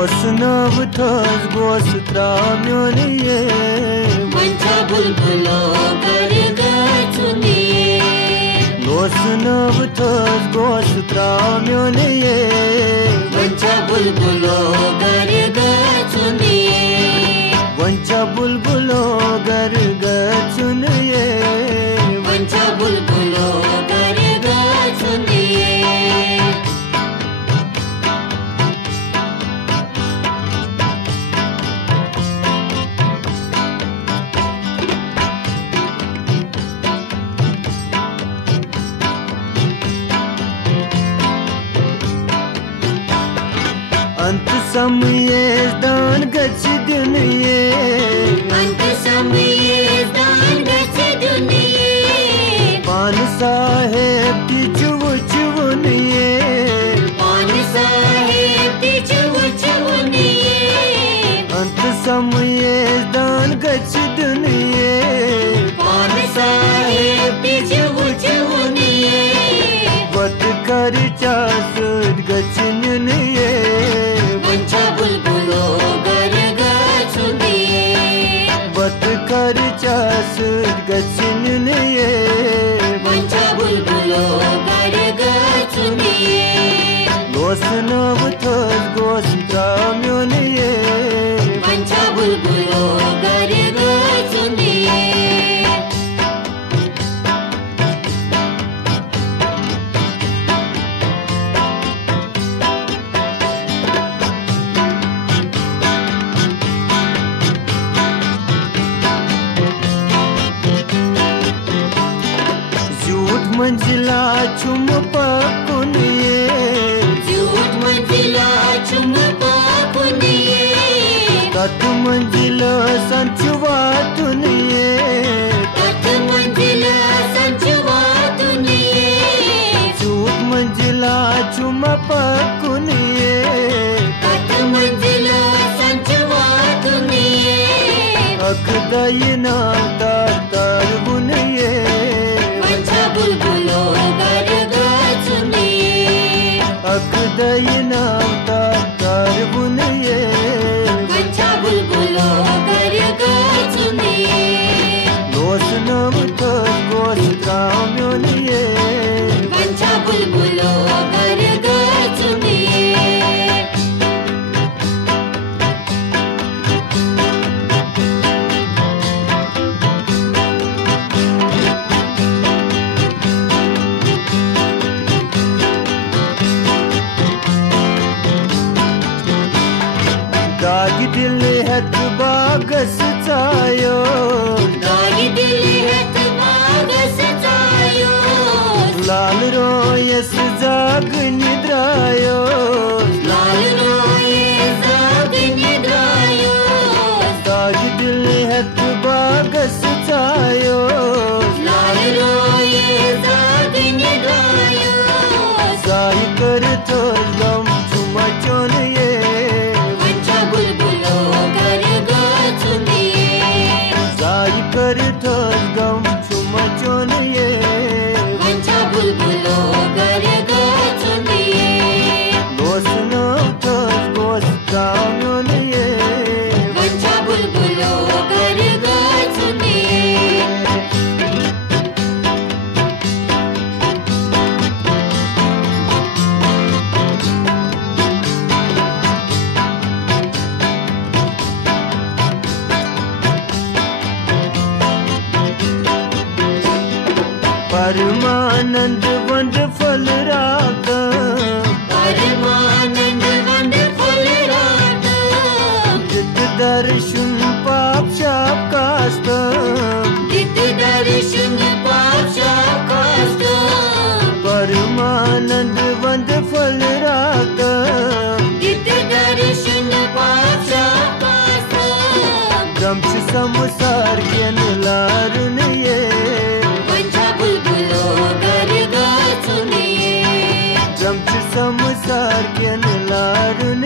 नवथस गोस त्राम्योन ये वंचा बुलबुलो कर गचुनिए गोस नवथस गोस त्राम्योन ये वंचा बुलबुलो कर गचुनिए वंचा बुलबुलो गर गचुन ये वंचा बुलबुलो कर गचुनिए अंत समय दान गच दुनिये अंत समय दान गच दुनिये पान साहेब की चुव चुवनिये पान साहेब की चुव चुवनिये अंत समय दान गच दुनिये पान साहेब की चुव चुवनिये वत कर चासुद गचन ये वंचा बुलबुलो कर गचुनिए वत कर चासुद गचन ये वंचा बुलबुलो कर गचुनिए गोस नवथस गोस त्राम्योन ये वंचा बुलबुलो कर गचुनिए मंजिला चुम पकुन ये झूठ मंजिला चुम पाकुनिए कत मंजिला संचुवा तुनिये कत मंजिला संचुवा तुनिए झूठ मंजिला चुम पकुन ये कत मंजिला संचुवा तुनिए अख दयना तार बुन ये वंचा बुलबुलो कर गचुनिए अख दयना तार बुन ये वंचा बुलबुलो कर गचुनिए गोस नवथस गोस त्राम्योन ये वंचा बुलबुलो कर गचुनिए दाग दिल हथ बागस चायो दागी दिल हथ बागस चायो लाल रोयस जाग निद्रायो लाल रोये जाग निद्रायो दाग दिल हथ बागस चायो लाल रोये जाग निद्रायो साई कर तो गम चुमा चोन ये वंचा बुलबुलो कर गचुनिए साई कर तो गम चुमा चोन ये वंचा बुलबुलो कर गचुनिए गोस नवथस गोस त्राम्योन ये वंचा बुलबुलो कर गचुनिए परमानंद वंडरफुल राग परमानंद वंडरफुल राग जित दर्शन पाप शाप कास्त दित दर्शन पाप शाकास्त परमानंद वंडरफुल राग दित दर्शन पाप शाकास्त ब्रह्म संसार के लारुन ये वंचा बुलबुलो कर गचुनिए ब्रह्म संसार के लारुन